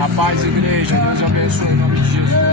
A paz, igreja. Deus abençoe em nome de Jesus.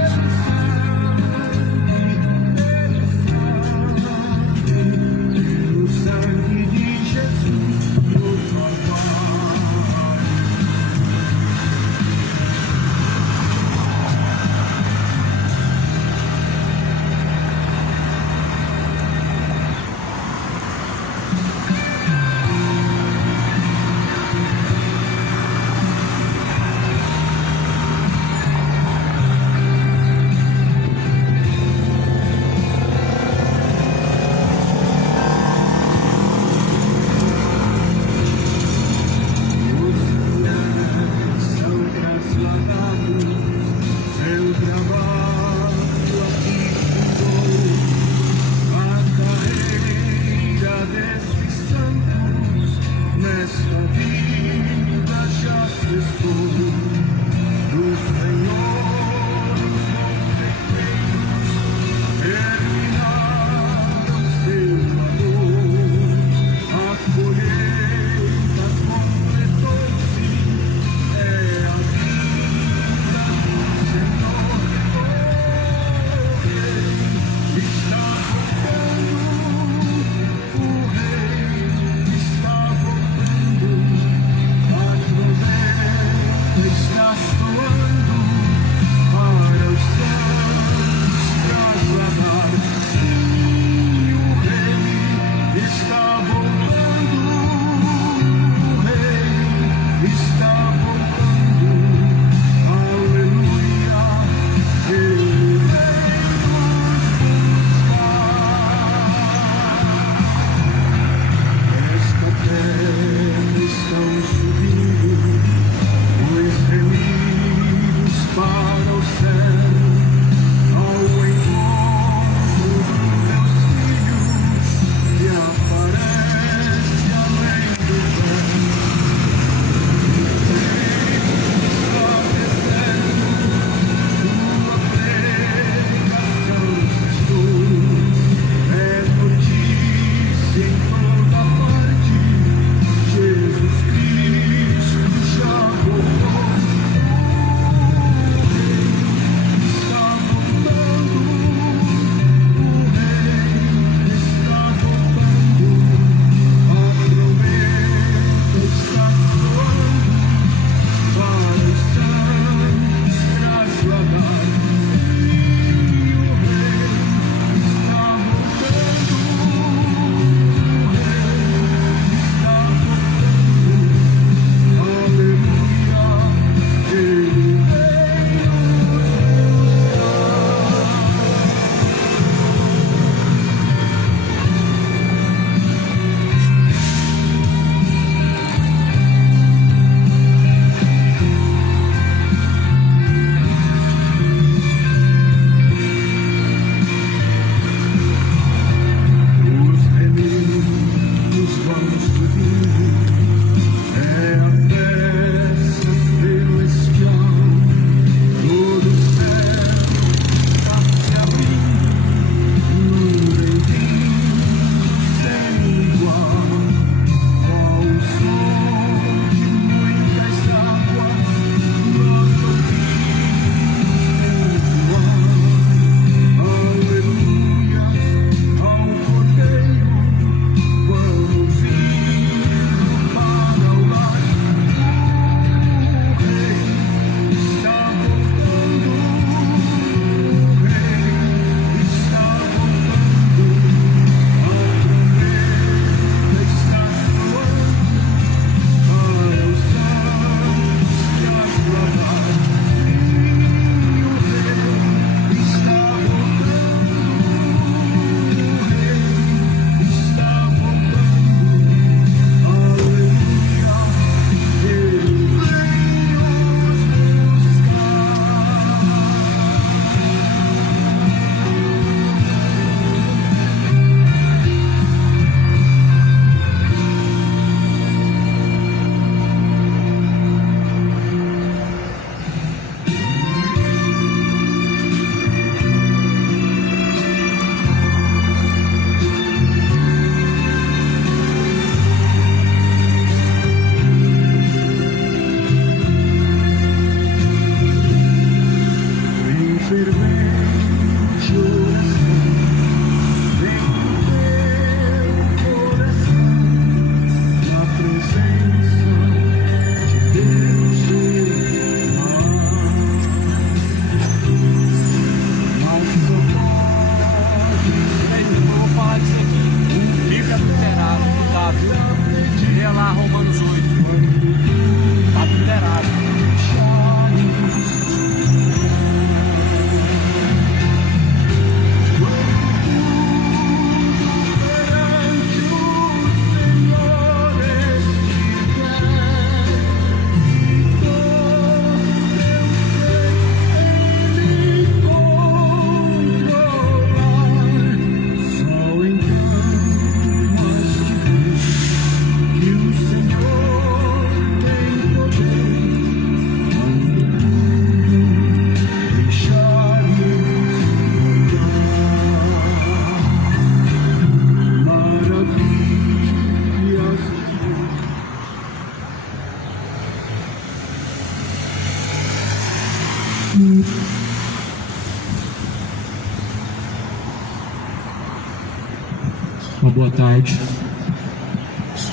Uma boa tarde.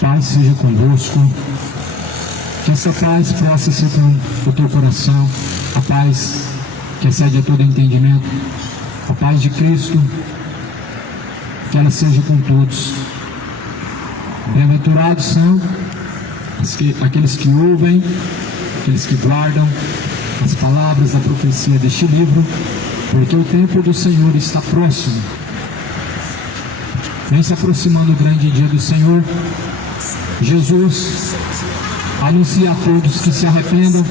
Paz seja convosco. Que essa paz possa ser com o teu coração, a paz que excede a todo entendimento, a paz de Cristo, que ela seja com todos. Bem-aventurados são aqueles que ouvem, aqueles que guardam as palavras da profecia deste livro, porque o tempo do Senhor está próximo. Vem se aproximando o grande dia do Senhor. Jesus anuncia a todos que se arrependam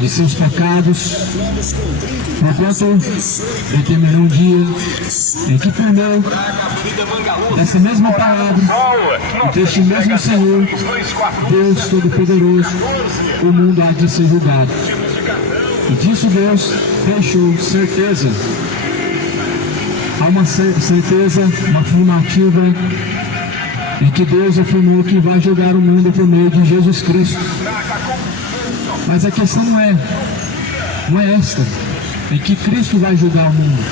de seus pecados, porquanto determinou um dia em que por meio dessa mesma palavra e deste mesmo Senhor, Deus Todo-Poderoso, o mundo há de ser julgado. E disso Deus deixou certeza. Há uma certeza, uma afirmativa em que Deus afirmou que vai julgar o mundo por meio de Jesus Cristo. Mas a questão não é esta, é que Cristo vai julgar o mundo.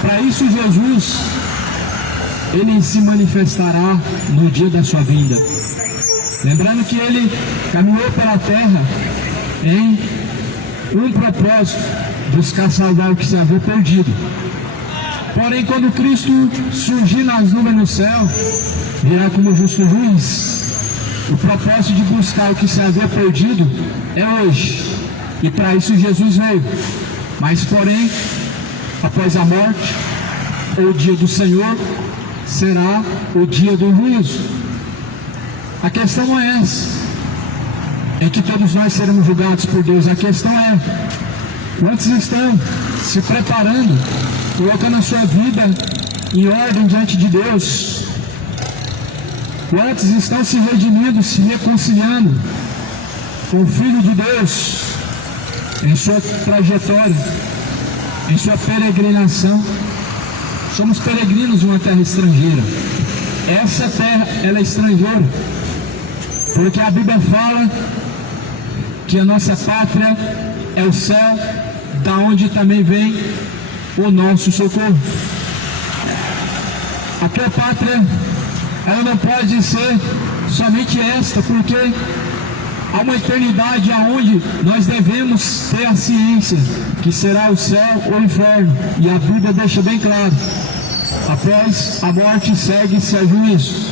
Para isso Jesus, Ele se manifestará no dia da sua vinda. Lembrando que Ele caminhou pela terra em um propósito, buscar salvar o que se havia perdido. Porém, quando Cristo surgir nas nuvens no céu, virá como justo juiz. O propósito de buscar o que se havia perdido é hoje. E para isso Jesus veio. Mas, porém, após a morte, o dia do Senhor será o dia do juízo. A questão não é essa, em que todos nós seremos julgados por Deus. A questão é: quantos estão se preparando, colocando a sua vida em ordem diante de Deus? Quantos estão se redimindo, se reconciliando com o Filho de Deus em sua trajetória, em sua peregrinação? Somos peregrinos de uma terra estrangeira. Essa terra, ela é estrangeira, porque a Bíblia fala que a nossa pátria é o céu, da onde também vem o nosso socorro. A tua pátria, ela não pode ser somente esta, porque há uma eternidade aonde nós devemos ter a ciência que será o céu ou o inferno, e a Bíblia deixa bem claro: após a morte segue-se a juízo.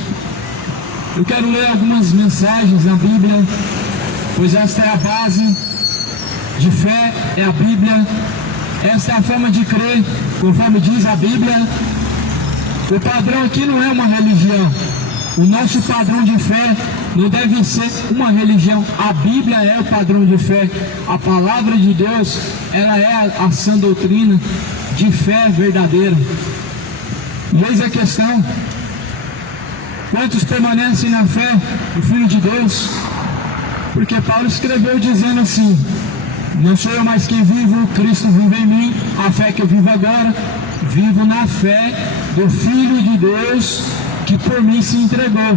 Eu quero ler algumas mensagens na Bíblia, pois esta é a base de fé, é a Bíblia. Esta é a forma de crer, conforme diz a Bíblia. O padrão aqui não é uma religião. O nosso padrão de fé não deve ser uma religião. A Bíblia é o padrão de fé. A palavra de Deus, ela é a sã doutrina de fé verdadeira. E eis a questão: quantos permanecem na fé do Filho de Deus? Porque Paulo escreveu dizendo assim: não sou eu mais quem vivo, Cristo vive em mim. A fé que eu vivo agora, vivo na fé do Filho de Deus que por mim se entregou.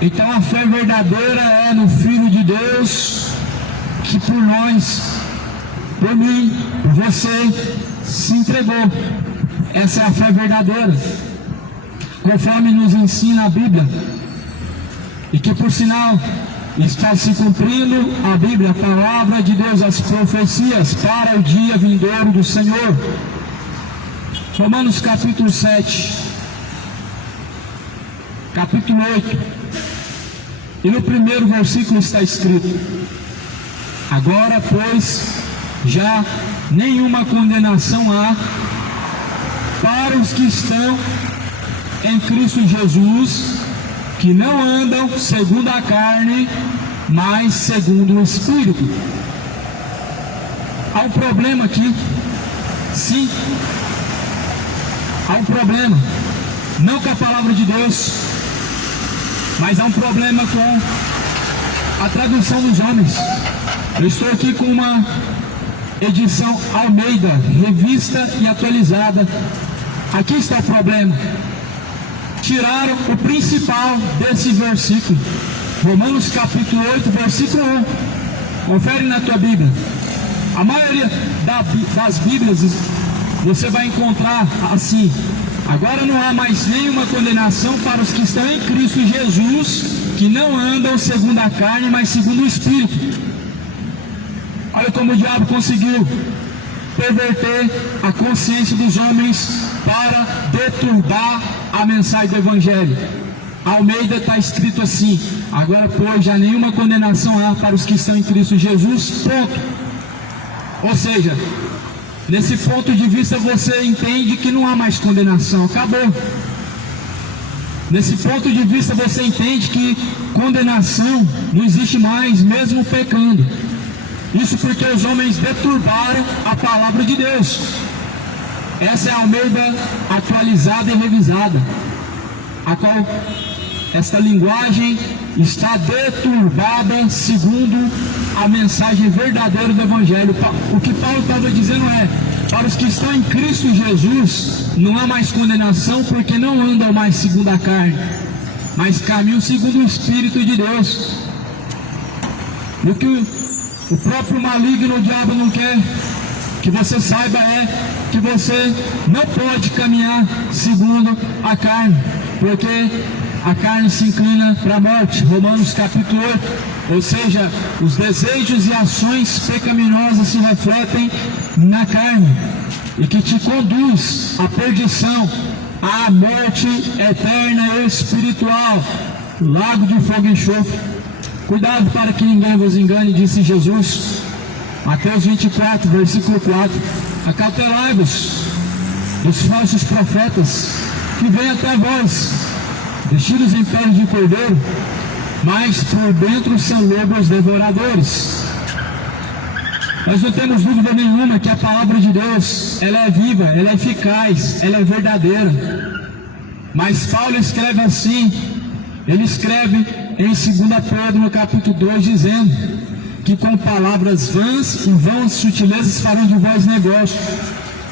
Então a fé verdadeira é no Filho de Deus que por nós, por mim, por você, se entregou. Essa é a fé verdadeira, conforme nos ensina a Bíblia, e que por sinal está se cumprindo a Bíblia, a palavra de Deus, as profecias para o dia vindouro do Senhor. Romanos capítulo 7, capítulo 8, e no primeiro versículo está escrito: agora, pois, já nenhuma condenação há para os que estão em Cristo Jesus, que não andam segundo a carne, mas segundo o Espírito. Há um problema aqui, sim, há um problema, não com a palavra de Deus, mas há um problema com a tradução dos homens. Eu estou aqui com uma edição Almeida, revista e atualizada. Aqui está o problema: tiraram o principal desse versículo, Romanos capítulo 8, versículo 1. Confere na tua Bíblia. A maioria das Bíblias você vai encontrar assim: agora não há mais nenhuma condenação para os que estão em Cristo Jesus, que não andam segundo a carne, mas segundo o Espírito. Olha como o diabo conseguiu perverter a consciência dos homens para deturbar a mensagem do Evangelho. Almeida está escrito assim: agora, pois, já nenhuma condenação há para os que estão em Cristo Jesus, ponto. Ou seja, nesse ponto de vista você entende que não há mais condenação, acabou. Nesse ponto de vista você entende que condenação não existe mais, mesmo pecando. Isso porque os homens deturbaram a palavra de Deus. Essa é a Almeida atualizada e revisada, a qual esta linguagem está deturbada segundo a mensagem verdadeira do Evangelho. O que Paulo estava dizendo é: para os que estão em Cristo Jesus, não há mais condenação, porque não andam mais segundo a carne, mas caminham segundo o Espírito de Deus. E o que o próprio maligno, o diabo, não quer que você saiba é que você não pode caminhar segundo a carne, porque a carne se inclina para a morte. Romanos capítulo 8. Ou seja, os desejos e ações pecaminosas se refletem na carne e que te conduz à perdição, à morte eterna e espiritual, lago de fogo e enxofre. Cuidado para que ninguém vos engane, disse Jesus. Mateus 24, versículo 4. Acautelai-vos dos falsos profetas que vêm até vós, vestidos em pele de cordeiro, mas por dentro são lobos devoradores. Nós não temos dúvida nenhuma que a palavra de Deus, ela é viva, ela é eficaz, ela é verdadeira. Mas Paulo escreve assim, ele escreve em 2 Pedro no capítulo 2, dizendo que com palavras vãs e vãs sutilezas farão de vós negócio.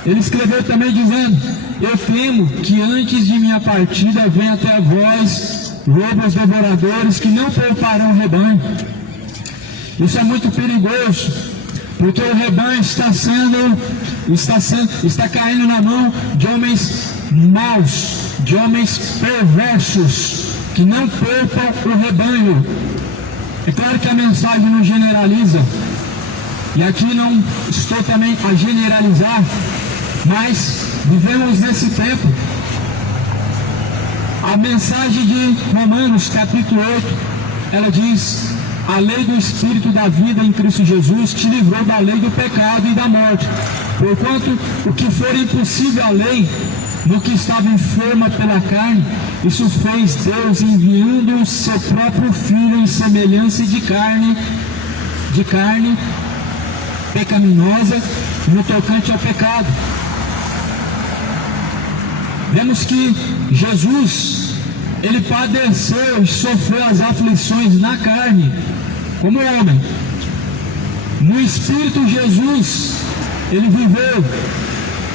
Ele escreveu também dizendo: eu temo que antes de minha partida venha até vós lobos devoradores que não pouparão o rebanho. Isso é muito perigoso, porque o rebanho está caindo na mão de homens maus, de homens perversos, que não poupam o rebanho. É claro que a mensagem não generaliza, e aqui não estou também a generalizar, mas vivemos nesse tempo. A mensagem de Romanos capítulo 8, ela diz: a lei do Espírito da vida em Cristo Jesus te livrou da lei do pecado e da morte, porquanto o que for impossível à lei, no que estava enferma pela carne, isso fez Deus, enviando o seu próprio Filho em semelhança de carne pecaminosa, no tocante ao pecado. Vemos que Jesus, ele padeceu e sofreu as aflições na carne, como homem. No Espírito, Jesus, ele viveu,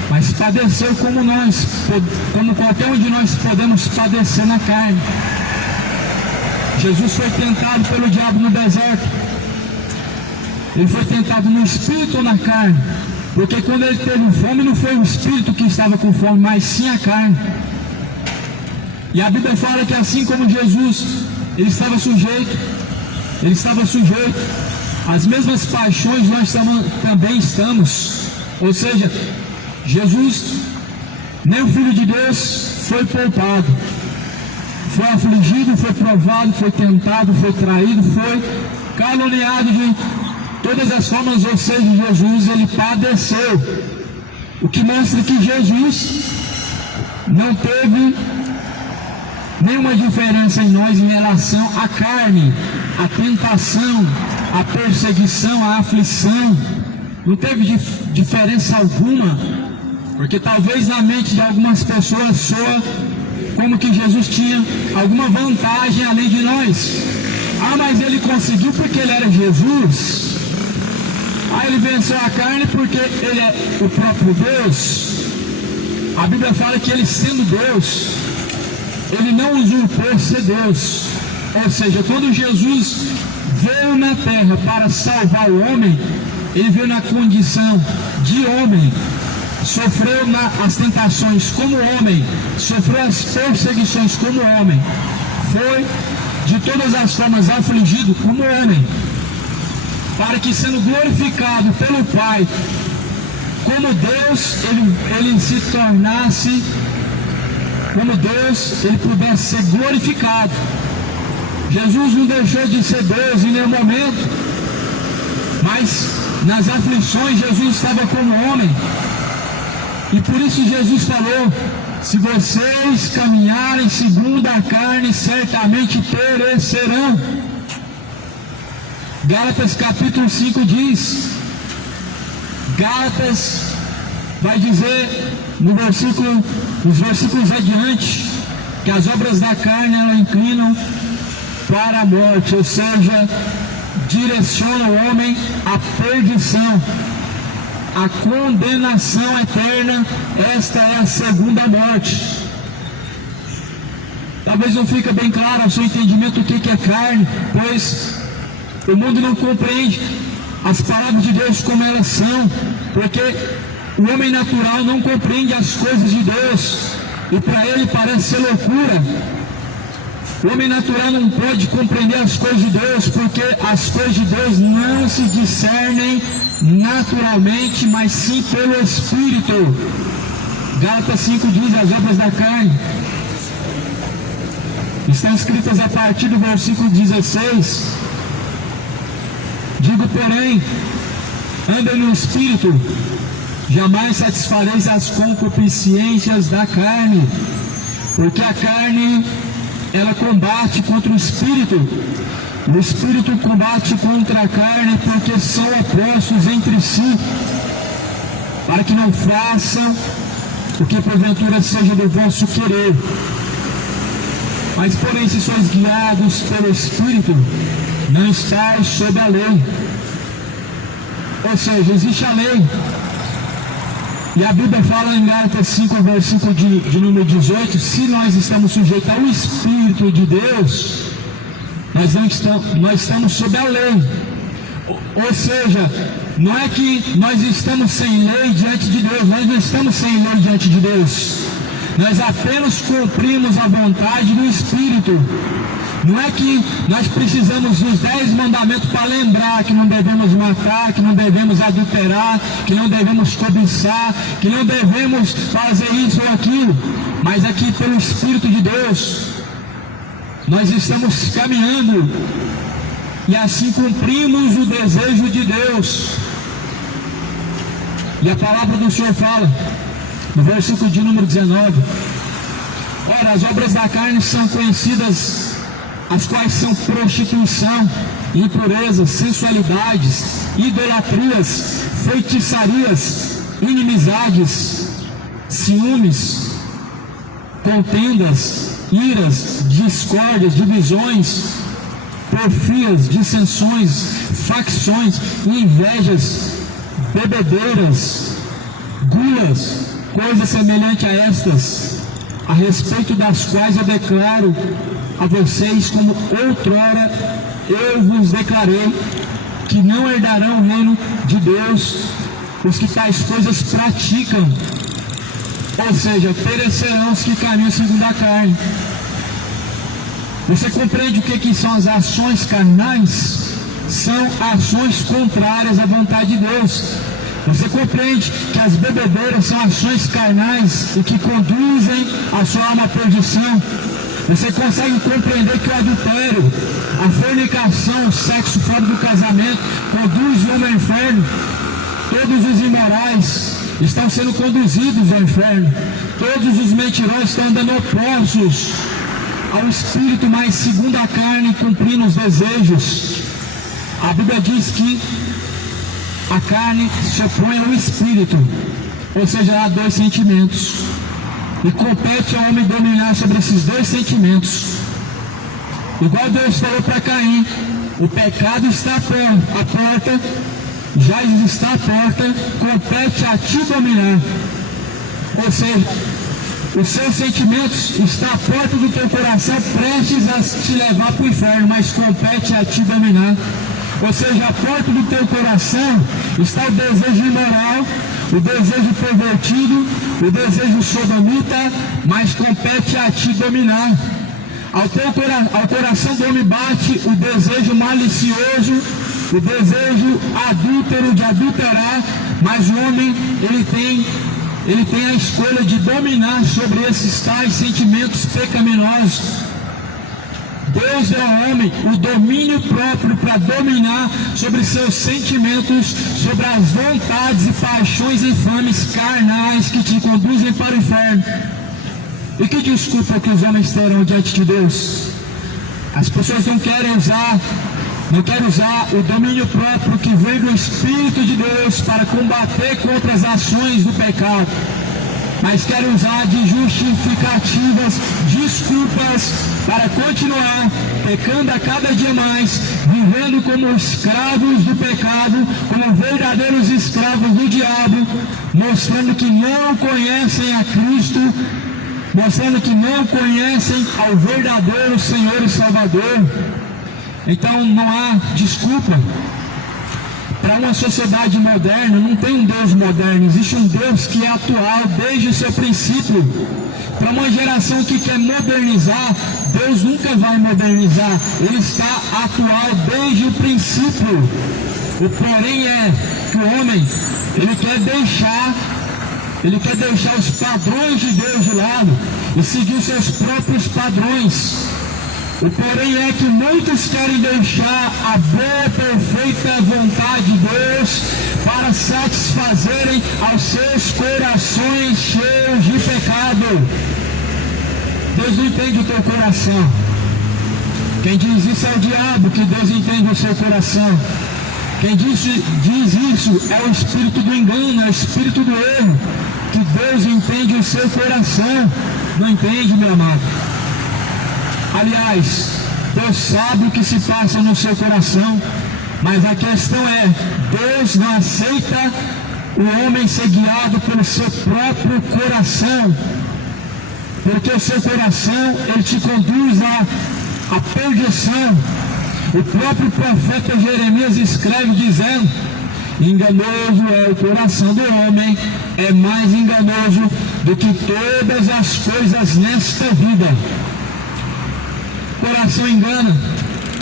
mas padeceu como nós, como qualquer um de nós podemos padecer na carne. Jesus foi tentado pelo diabo no deserto. Ele foi tentado no Espírito ou na carne? Porque quando ele teve fome, não foi o Espírito que estava com fome, mas sim a carne. E a Bíblia fala que assim como Jesus, ele estava sujeito às mesmas paixões, nós também estamos. Ou seja, Jesus, nem o Filho de Deus, foi poupado. Foi afligido, foi provado, foi tentado, foi traído, foi caluniado de todas as formas. Ou seja, Jesus, ele padeceu. O que mostra que Jesus não teve nenhuma diferença em nós em relação à carne, à tentação, à perseguição, à aflição. Não teve diferença alguma, porque talvez na mente de algumas pessoas soa como que Jesus tinha alguma vantagem além de nós. Ah, mas ele conseguiu porque ele era Jesus. Ah, ele venceu a carne porque ele é o próprio Deus. A Bíblia fala que ele, sendo Deus, ele não usurpou ser Deus. Ou seja, quando Jesus veio na terra para salvar o homem, ele veio na condição de homem, sofreu as tentações como homem, sofreu as perseguições como homem, foi de todas as formas afligido como homem, para que, sendo glorificado pelo Pai como Deus, ele se tornasse como Deus, ele pudesse ser glorificado. Jesus não deixou de ser Deus em nenhum momento, mas nas aflições Jesus estava como homem, e por isso Jesus falou: se vocês caminharem segundo a carne, certamente perecerão. Gálatas capítulo 5 diz, Gálatas vai dizer nos versículos adiante, que as obras da carne elas inclinam para a morte, ou seja, direciona o homem à perdição, à condenação eterna. Esta é a segunda morte. Talvez não fique bem claro ao seu entendimento o que é carne, pois o mundo não compreende as palavras de Deus como elas são, porque o homem natural não compreende as coisas de Deus, e para ele parece ser loucura. O homem natural não pode compreender as coisas de Deus, porque as coisas de Deus não se discernem naturalmente, mas sim pelo Espírito. Gálatas 5 diz: as obras da carne estão escritas a partir do versículo 16. Digo, porém, andem no Espírito, jamais satisfareis as concupiscências da carne, porque a carne ela combate contra o Espírito, o Espírito combate contra a carne, porque são opostos entre si, para que não façam o que porventura seja do vosso querer. Mas porém, se sois guiados pelo Espírito, não estáis sob a lei. Ou seja, existe a lei. E a Bíblia fala em Gálatas 5, versículo de número 18, se nós estamos sujeitos ao Espírito de Deus, nós estamos sob a lei. Ou seja, não é que nós estamos sem lei diante de Deus, nós não estamos sem lei diante de Deus. Nós apenas cumprimos a vontade do Espírito. Não é que nós precisamos dos 10 mandamentos para lembrar que não devemos matar, que não devemos adulterar, que não devemos cobiçar, que não devemos fazer isso ou aquilo. Mas aqui, pelo Espírito de Deus, nós estamos caminhando e assim cumprimos o desejo de Deus. E a palavra do Senhor fala, no versículo de número 19: ora, as obras da carne são conhecidas, as quais são prostituição, impurezas, sensualidades, idolatrias, feitiçarias, inimizades, ciúmes, contendas, iras, discórdias, divisões, porfias, dissensões, facções, invejas, bebedeiras, gulas, coisas semelhantes a estas, a respeito das quais eu declaro a vocês, como outrora eu vos declarei, que não herdarão o reino de Deus os que tais coisas praticam. Ou seja, perecerão os que caminham segundo a carne. Você compreende o que são as ações carnais? São ações contrárias à vontade de Deus. Você compreende que as bebedeiras são ações carnais e que conduzem a sua alma à perdição? Você consegue compreender que o adultério, a fornicação, o sexo fora do casamento conduz o homem ao inferno? Todos os imorais estão sendo conduzidos ao inferno. Todos os mentirosos estão andando opostos ao Espírito, mas segundo a carne, cumprindo os desejos. A Bíblia diz que a carne se opõe ao Espírito, ou seja, há dois sentimentos, e compete ao homem dominar sobre esses dois sentimentos. Igual Deus falou para Caim: o pecado está à porta, já está à porta, compete a ti dominar. Ou seja, Os seus sentimentos estão à porta do teu coração, prestes a te levar para o inferno, mas compete a ti dominar. Ou seja, à porta do teu coração está o desejo imoral, o desejo pervertido, o desejo sodomita, mas compete a ti dominar. Ao coração do homem bate o desejo malicioso, o desejo adúltero de adulterar, mas o homem ele tem a escolha de dominar sobre esses tais sentimentos pecaminosos. Deus deu ao homem o domínio próprio para dominar sobre seus sentimentos, sobre as vontades e paixões infames carnais que te conduzem para o inferno. E que desculpa que os homens terão diante de Deus? As pessoas não querem usar o domínio próprio que vem do Espírito de Deus para combater contra as ações do pecado, mas querem usar de justificativas, desculpas para continuar pecando a cada dia mais, vivendo como escravos do pecado, como verdadeiros escravos do diabo, mostrando que não conhecem a Cristo, mostrando que não conhecem ao verdadeiro Senhor e Salvador. Então não há desculpa. Para uma sociedade moderna, não tem um Deus moderno, existe um Deus que é atual desde o seu princípio. Para uma geração que quer modernizar, Deus nunca vai modernizar, Ele está atual desde o princípio. O porém é que o homem, ele quer deixar os padrões de Deus de lado e seguir os seus próprios padrões. O porém é que muitos querem deixar a boa, perfeita vontade de Deus para satisfazerem aos seus corações cheios de pecado. Deus não entende o teu coração. Quem diz isso é o diabo, que Deus entende o seu coração. Quem diz isso é o espírito do engano, é o espírito do erro, que Deus entende o seu coração. Não entende, meu amado? Aliás, Deus sabe o que se passa no seu coração, mas a questão é, Deus não aceita o homem ser guiado pelo seu próprio coração, porque o seu coração, ele te conduz à perdição. O próprio profeta Jeremias escreve dizendo: enganoso é o coração do homem, é mais enganoso do que todas as coisas nesta vida. O coração engana,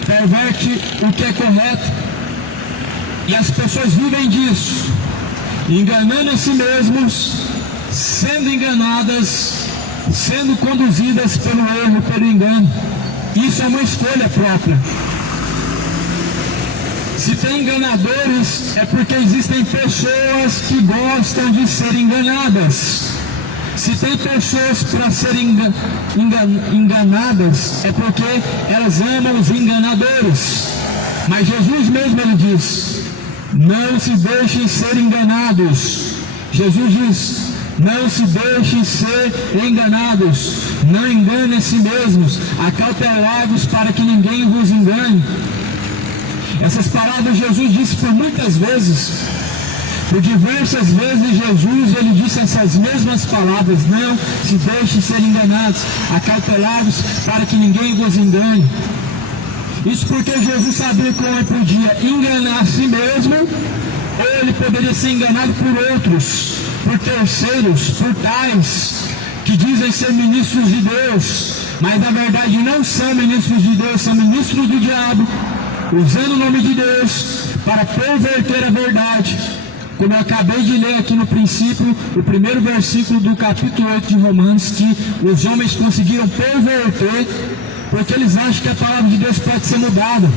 perverte o que é correto, e as pessoas vivem disso, enganando a si mesmos, sendo enganadas, sendo conduzidas pelo erro, pelo engano. Isso é uma escolha própria. Se tem enganadores, é porque existem pessoas que gostam de ser enganadas. Se tem pessoas para serem enganadas, é porque elas amam os enganadores. Mas Jesus mesmo, ele diz: não se deixem ser enganados. Jesus diz: não se deixem ser enganados. Não enganem a si mesmos. Acautelai-vos para que ninguém vos engane. Essas palavras Jesus disse por muitas vezes. Por diversas vezes Jesus, ele disse essas mesmas palavras: não se deixem ser enganados, acautelai-vos para que ninguém vos engane. Isso porque Jesus sabia que o homem podia enganar a si mesmo, ou ele poderia ser enganado por outros, por terceiros, por tais que dizem ser ministros de Deus, mas na verdade não são ministros de Deus, são ministros do diabo, usando o nome de Deus para perverter a verdade. Como eu acabei de ler aqui no princípio, o primeiro versículo do capítulo 8 de Romanos, que os homens conseguiram perverter, porque eles acham que a palavra de Deus pode ser mudada.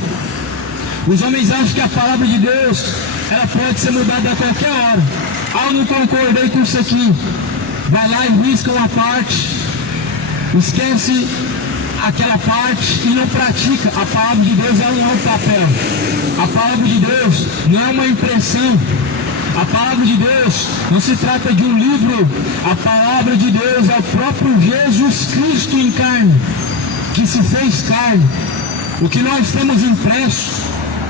Os homens acham que a palavra de Deus, ela pode ser mudada a qualquer hora. Eu não concordei com isso aqui. Vai lá e risca uma parte, esquece aquela parte e não pratica. A palavra de Deus ela não é um papel. A palavra de Deus não é uma impressão. A palavra de Deus não se trata de um livro. A palavra de Deus é o próprio Jesus Cristo em carne, que se fez carne. O que nós temos impresso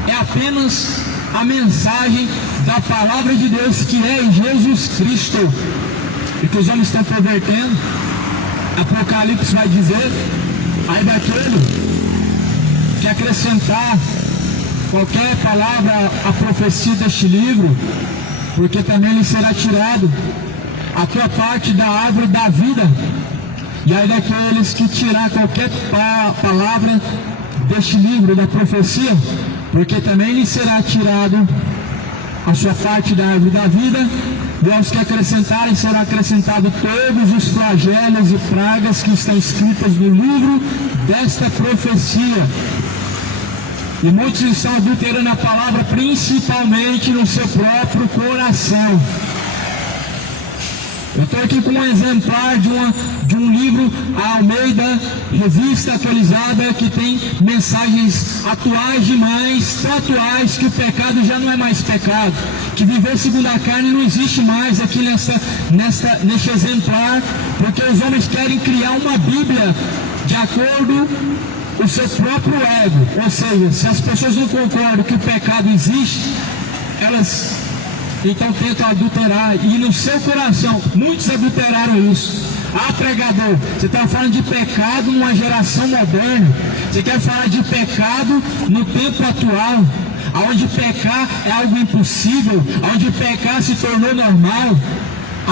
é apenas a mensagem da palavra de Deus, que é Jesus Cristo, e que os homens estão pervertendo. Apocalipse vai dizer, aí daquele que acrescentar qualquer palavra à profecia deste livro, porque também lhe será tirado a tua parte da árvore da vida. E aí daqueles que tirar qualquer palavra deste livro da profecia, porque também lhe será tirado a sua parte da árvore da vida. E aos que acrescentarem será acrescentado todos os flagelos e pragas que estão escritas no livro desta profecia. E muitos estão adulterando a palavra, principalmente no seu próprio coração. Eu estou aqui com um exemplar de um livro Almeida, revista atualizada, que tem mensagens atuais demais, tão atuais que o pecado já não é mais pecado, que viver segundo a carne não existe mais aqui neste exemplar, porque os homens querem criar uma Bíblia de acordo com o seu próprio ego. Ou seja, se as pessoas não concordam que o pecado existe, elas então tentam adulterar, e no seu coração, muitos adulteraram isso. Ah, pregador, você está falando de pecado numa geração moderna, você quer falar de pecado no tempo atual, onde pecar é algo impossível, onde pecar se tornou normal.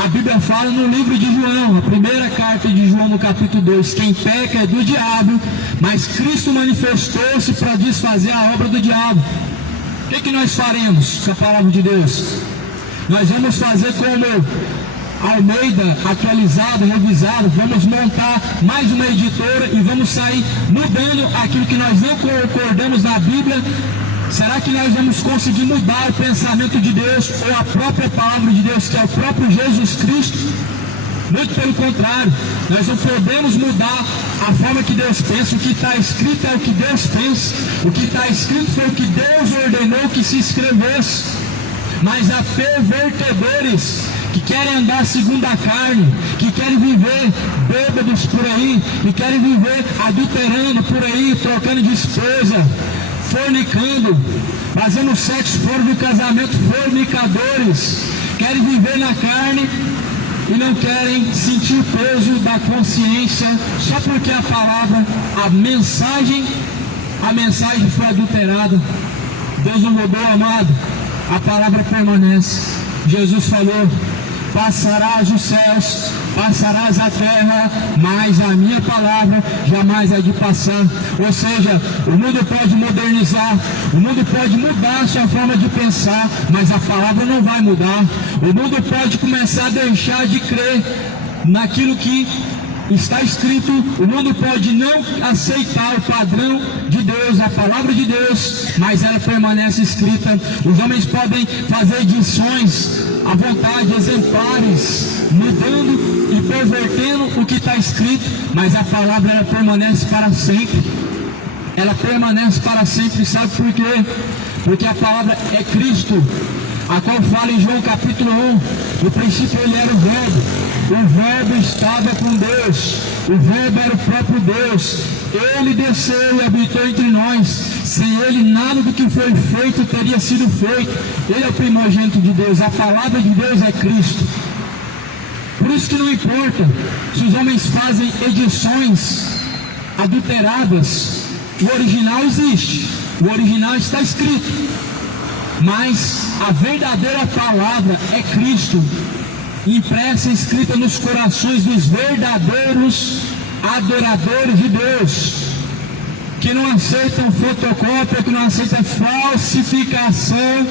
A Bíblia fala no livro de João, a primeira carta de João, no capítulo 2, quem peca é do diabo, mas Cristo manifestou-se para desfazer a obra do diabo. O que nós faremos com a palavra de Deus? Nós vamos fazer como Almeida, atualizado, revisado, vamos montar mais uma editora e vamos sair mudando aquilo que nós não concordamos na Bíblia. Será que nós vamos conseguir mudar o pensamento de Deus ou a própria palavra de Deus, que é o próprio Jesus Cristo? Muito pelo contrário, nós não podemos mudar a forma que Deus pensa. O que está escrito é o que Deus pensa, o que está escrito foi o que Deus ordenou que se escrevesse. Mas há pervertedores que querem andar segundo a carne, que querem viver bêbados por aí, que querem viver adulterando por aí, trocando de esposa, fornicando, fazendo sexo fora do casamento, fornicadores, querem viver na carne e não querem sentir o peso da consciência, só porque a palavra, a mensagem foi adulterada. Deus não mudou, amado. A palavra permanece. Jesus falou: passarás os céus, passarás a terra, mas a minha palavra jamais há de passar. Ou seja, o mundo pode modernizar, o mundo pode mudar a sua forma de pensar, mas a palavra não vai mudar. O mundo pode começar a deixar de crer naquilo que está escrito, o mundo pode não aceitar o padrão de Deus, a palavra de Deus, mas ela permanece escrita. Os homens podem fazer edições à vontade, exemplares, mudando e pervertendo o que está escrito, mas a palavra ela permanece para sempre. Ela permanece para sempre. Sabe por quê? Porque a palavra é Cristo, a qual fala em João capítulo 1, no princípio ele era o verbo estava com Deus, o verbo era o próprio Deus, ele desceu e habitou entre nós, sem ele nada do que foi feito teria sido feito. Ele é o primogênito de Deus, a palavra de Deus é Cristo. Por isso que não importa se os homens fazem edições adulteradas, o original existe, o original está escrito, mas a verdadeira palavra é Cristo, impressa e escrita nos corações dos verdadeiros adoradores de Deus, que não aceitam fotocópia, que não aceitam falsificação,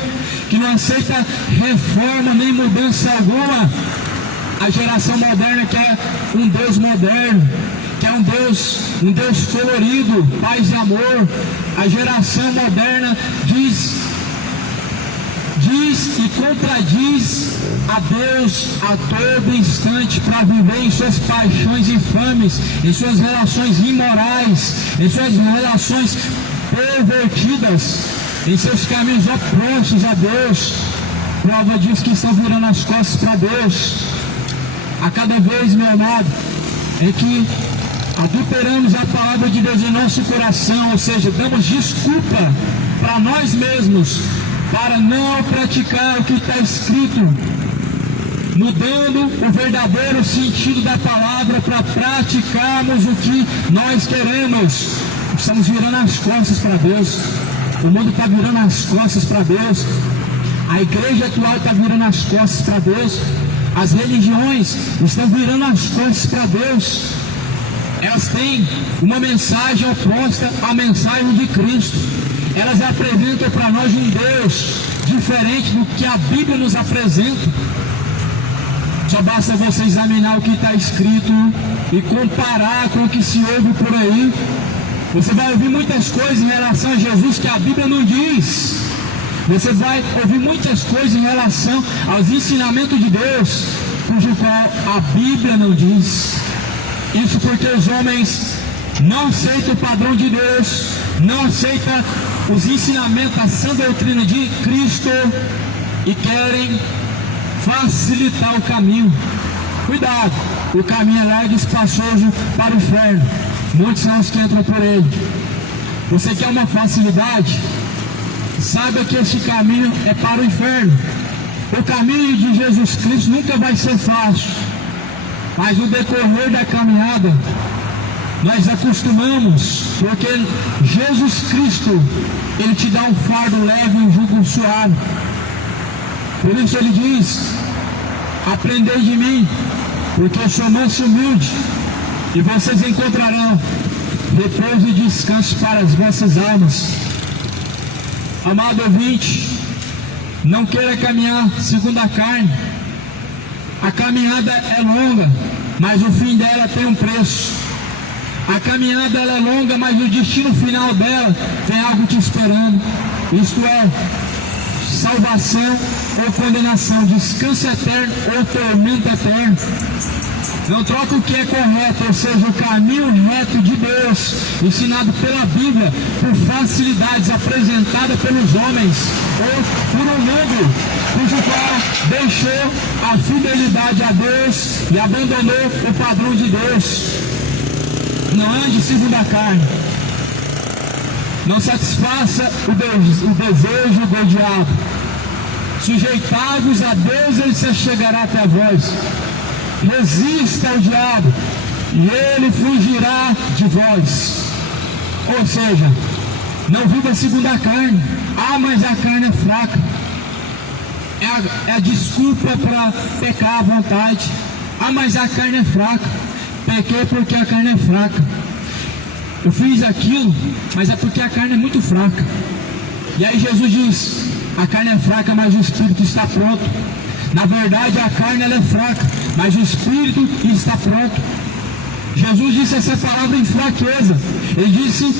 que não aceita reforma nem mudança alguma. A geração moderna quer um Deus moderno, quer um Deus colorido, paz e amor. A geração moderna diz e contradiz a Deus a todo instante para viver em suas paixões infames, em suas relações imorais, em suas relações pervertidas, em seus caminhos opostos a Deus. Prova disso que estão virando as costas para Deus. A cada vez, meu amado, é que adulteramos a palavra de Deus em nosso coração, ou seja, damos desculpa para nós mesmos para não praticar o que está escrito. mudando o verdadeiro sentido da palavra para praticarmos o que nós queremos. Estamos virando as costas para Deus. O mundo está virando as costas para Deus. A igreja atual está virando as costas para Deus. As religiões estão virando as costas para Deus. Elas têm uma mensagem oposta à mensagem de Cristo. Elas apresentam para nós um Deus diferente do que a Bíblia nos apresenta. Só basta você examinar o que está escrito e comparar com o que se ouve por aí. Você vai ouvir muitas coisas em relação a Jesus que a Bíblia não diz. Você vai ouvir muitas coisas em relação aos ensinamentos de Deus, cujo qual a Bíblia não diz. Isso porque os homens não aceitam o padrão de Deus, não aceitam os ensinamentos, a sã doutrina de Cristo e querem facilitar o caminho. Cuidado, o caminho é largo e espaçoso para o inferno. Muitos são os que entram por ele. Você quer uma facilidade? Saiba que esse caminho é para o inferno. O caminho de Jesus Cristo nunca vai ser fácil, mas no decorrer da caminhada nós acostumamos, porque Jesus Cristo, Ele te dá um fardo leve e um jugo suave. Por isso Ele diz: aprendei de mim, porque eu sou manso e humilde, e vocês encontrarão repouso e descanso para as vossas almas. Amado ouvinte, não queira caminhar segundo a carne. A caminhada é longa, mas o fim dela tem um preço. A caminhada ela é longa, mas o destino final dela tem algo te esperando. Isto é, salvação ou condenação, descanso eterno ou tormento eterno. Não troca o que é correto, ou seja, o caminho reto de Deus, ensinado pela Bíblia, por facilidades apresentadas pelos homens, ou por um mundo cujo qual deixou a fidelidade a Deus e abandonou o padrão de Deus. Não ande segundo a carne. Não satisfaça o desejo do diabo. Sujeitai-vos a Deus, ele se chegará até vós. Resista ao diabo e ele fugirá de vós. Ou seja, não viva segundo a carne. Ah, mas a carne é fraca. É a desculpa para pecar à vontade. Ah, mas a carne é fraca. Pequei porque a carne é fraca. Eu fiz aquilo, mas é porque a carne é muito fraca. E aí Jesus diz: a carne é fraca, mas o espírito está pronto. Na verdade, a carne ela é fraca, mas o espírito está pronto. Jesus disse essa palavra em fraqueza. Ele disse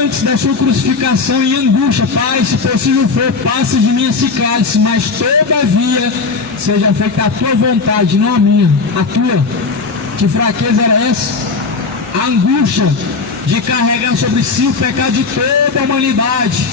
antes da sua crucificação em angústia: Pai, se possível for, passa de mim esse cálice, mas todavia seja feita a tua vontade, não a minha, a tua. Que fraqueza era essa? A angústia de carregar sobre si o pecado de toda a humanidade,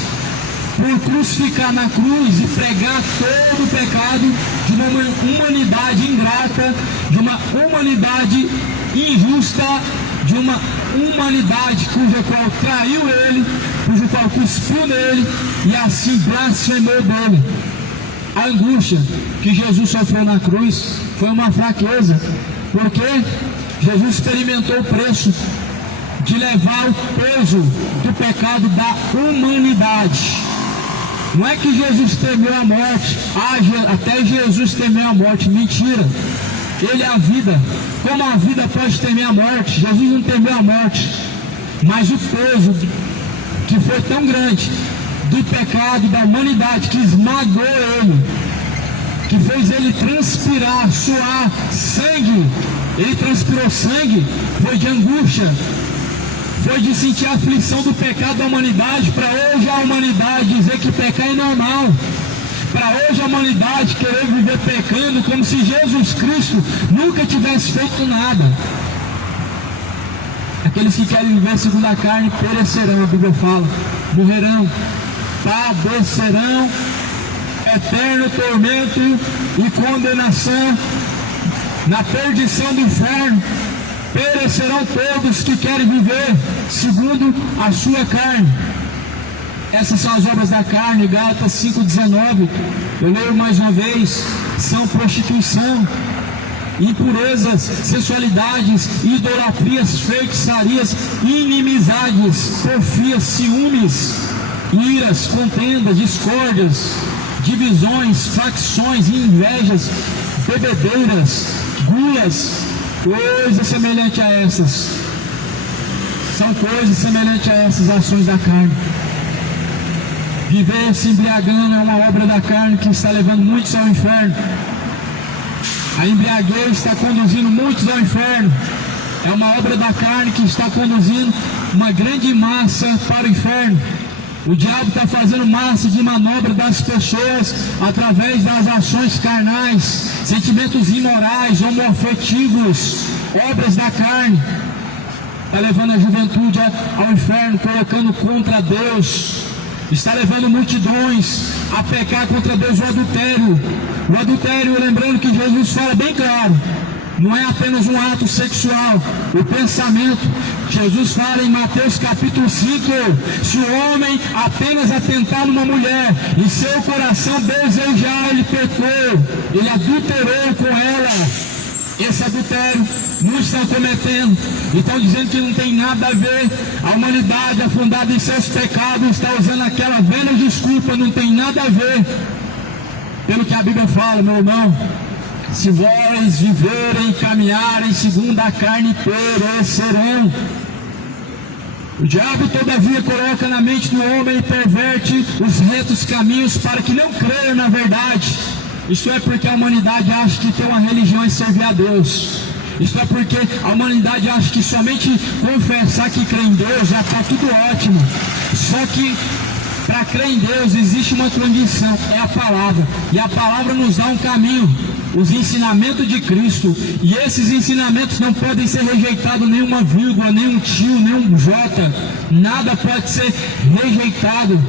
por crucificar na cruz e pregar todo o pecado de uma humanidade ingrata, de uma humanidade injusta, de uma humanidade cuja qual traiu ele, cujo qual cuspiu nele e assim blasfemou dele. A angústia que Jesus sofreu na cruz foi uma fraqueza, porque Jesus experimentou o preço de levar o peso do pecado da humanidade. Não é que Jesus temeu a morte. Até Jesus temeu a morte. Mentira. Ele é a vida. Como a vida pode temer a morte? Jesus não temeu a morte. Mas o peso que foi tão grande do pecado da humanidade, que esmagou ele, que fez ele transpirar, suar sangue. Ele transpirou sangue. Foi de angústia. Foi de sentir a aflição do pecado da humanidade, para hoje a humanidade dizer que pecar é normal. Para hoje a humanidade querer viver pecando como se Jesus Cristo nunca tivesse feito nada. Aqueles que querem viver segundo a carne perecerão, a Bíblia fala, morrerão, padecerão eterno tormento e condenação na perdição do inferno. Perecerão todos que querem viver segundo a sua carne. Essas são as obras da carne, Gálatas 5,19. Eu leio mais uma vez: são prostituição, impurezas, sensualidades, idolatrias, feitiçarias, inimizades, porfias, ciúmes, iras, contendas, discórdias, divisões, facções, invejas, bebedeiras, gulas, coisas semelhantes a essas. São coisas semelhantes a essas ações da carne. Viver se embriagando é uma obra da carne que está levando muitos ao inferno. A embriaguez está conduzindo muitos ao inferno. É uma obra da carne que está conduzindo uma grande massa para o inferno. O diabo está fazendo massa de manobra das pessoas através das ações carnais, sentimentos imorais, homoafetivos, obras da carne. Está levando a juventude ao inferno, colocando contra Deus. Está levando multidões a pecar contra Deus. O adultério, lembrando que Jesus fala bem claro, não é apenas um ato sexual, o pensamento. Jesus fala em Mateus capítulo 5, se o homem apenas atentar numa mulher, em seu coração desejar, ele pecou, ele adulterou com ela. Esse adultério muitos estão cometendo, e estão dizendo que não tem nada a ver. A humanidade afundada em seus pecados está usando aquela velha desculpa, não tem nada a ver. Pelo que a Bíblia fala, meu irmão, se vós viverem e caminharem segundo a carne, perecerão. O diabo todavia coloca na mente do homem e perverte os retos caminhos para que não creiam na verdade. Isso é porque a humanidade acha que ter uma religião é servir a Deus. Isso é porque a humanidade acha que somente confessar que crê em Deus já está tudo ótimo. Só que para crer em Deus existe uma condição, é a palavra. E a palavra nos dá um caminho, os ensinamentos de Cristo. E esses ensinamentos não podem ser rejeitados, nenhuma vírgula, nenhum tio, nenhum jota. Nada pode ser rejeitado.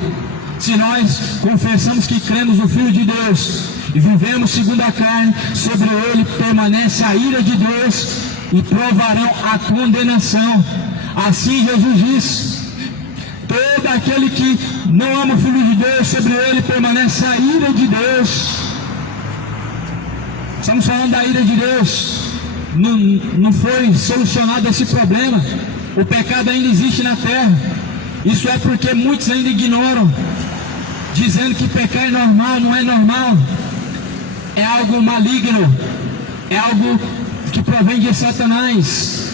Se nós confessamos que cremos no Filho de Deus e vivemos segundo a carne, sobre ele permanece a ira de Deus e provarão a condenação. Assim Jesus disse: todo aquele que não ama o Filho de Deus, sobre ele permanece a ira de Deus. Estamos falando da ira de Deus. Não foi solucionado esse problema. O pecado ainda existe na terra. Isso é porque muitos ainda ignoram, dizendo que pecar é normal. Não é normal. É algo maligno. É algo que provém de Satanás.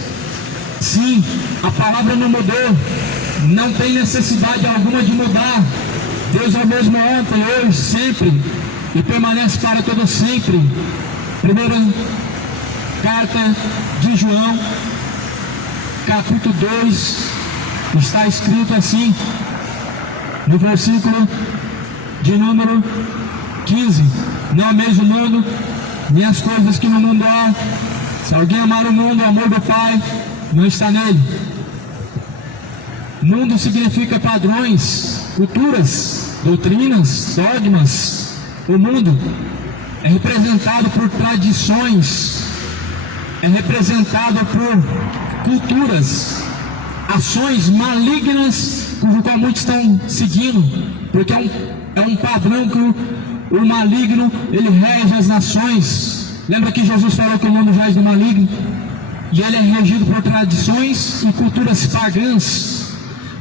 Sim, a palavra não mudou. Não tem necessidade alguma de mudar. Deus é o mesmo ontem, hoje, sempre, e permanece para todo sempre. Primeira carta de João, capítulo 2, está escrito assim, no versículo de número 15: não ameis o mundo, nem as coisas que no mundo há. Se alguém amar o mundo, o amor do Pai não está nele. Mundo significa padrões, culturas, doutrinas, dogmas. O mundo é representado por tradições, é representado por culturas, ações malignas, cujo qual muitos estão seguindo, porque é um padrão que o maligno, ele rege as nações. Lembra que Jesus falou que o mundo jaz do maligno? E ele é regido por tradições e culturas pagãs.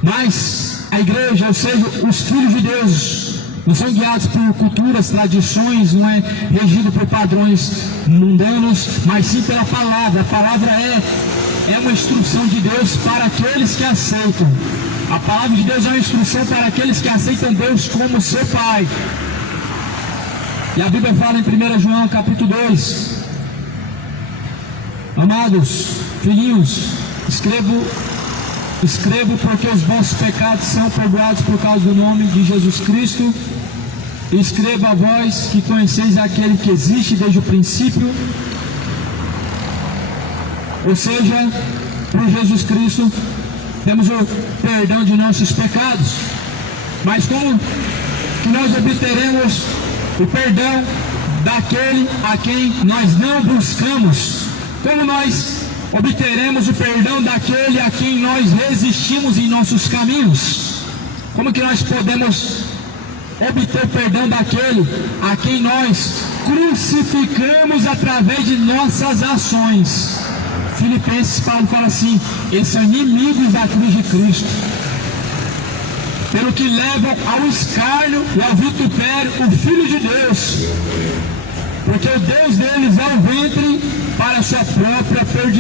Mas a igreja, ou seja, os filhos de Deus, não são guiados por culturas, tradições, não é regido por padrões mundanos, mas sim pela palavra. A palavra é uma instrução de Deus para aqueles que aceitam. A palavra de Deus é uma instrução para aqueles que aceitam Deus como seu Pai. E a Bíblia fala em 1 João capítulo 2: amados filhinhos, escrevo porque os vossos pecados são perdoados por causa do nome de Jesus Cristo. Escrevo a vós que conheceis aquele que existe desde o princípio. Ou seja, por Jesus Cristo temos o perdão de nossos pecados. Mas como que nós obteremos o perdão daquele a quem nós não buscamos? Como nós obteremos o perdão daquele a quem nós resistimos em nossos caminhos? Como que nós podemos obter o perdão daquele a quem nós crucificamos através de nossas ações? Filipenses, Paulo fala assim: eles são inimigos da cruz de Cristo, pelo que levam ao escárnio e ao vitupério o Filho de Deus, porque o Deus deles é o ventre para a sua própria perdição.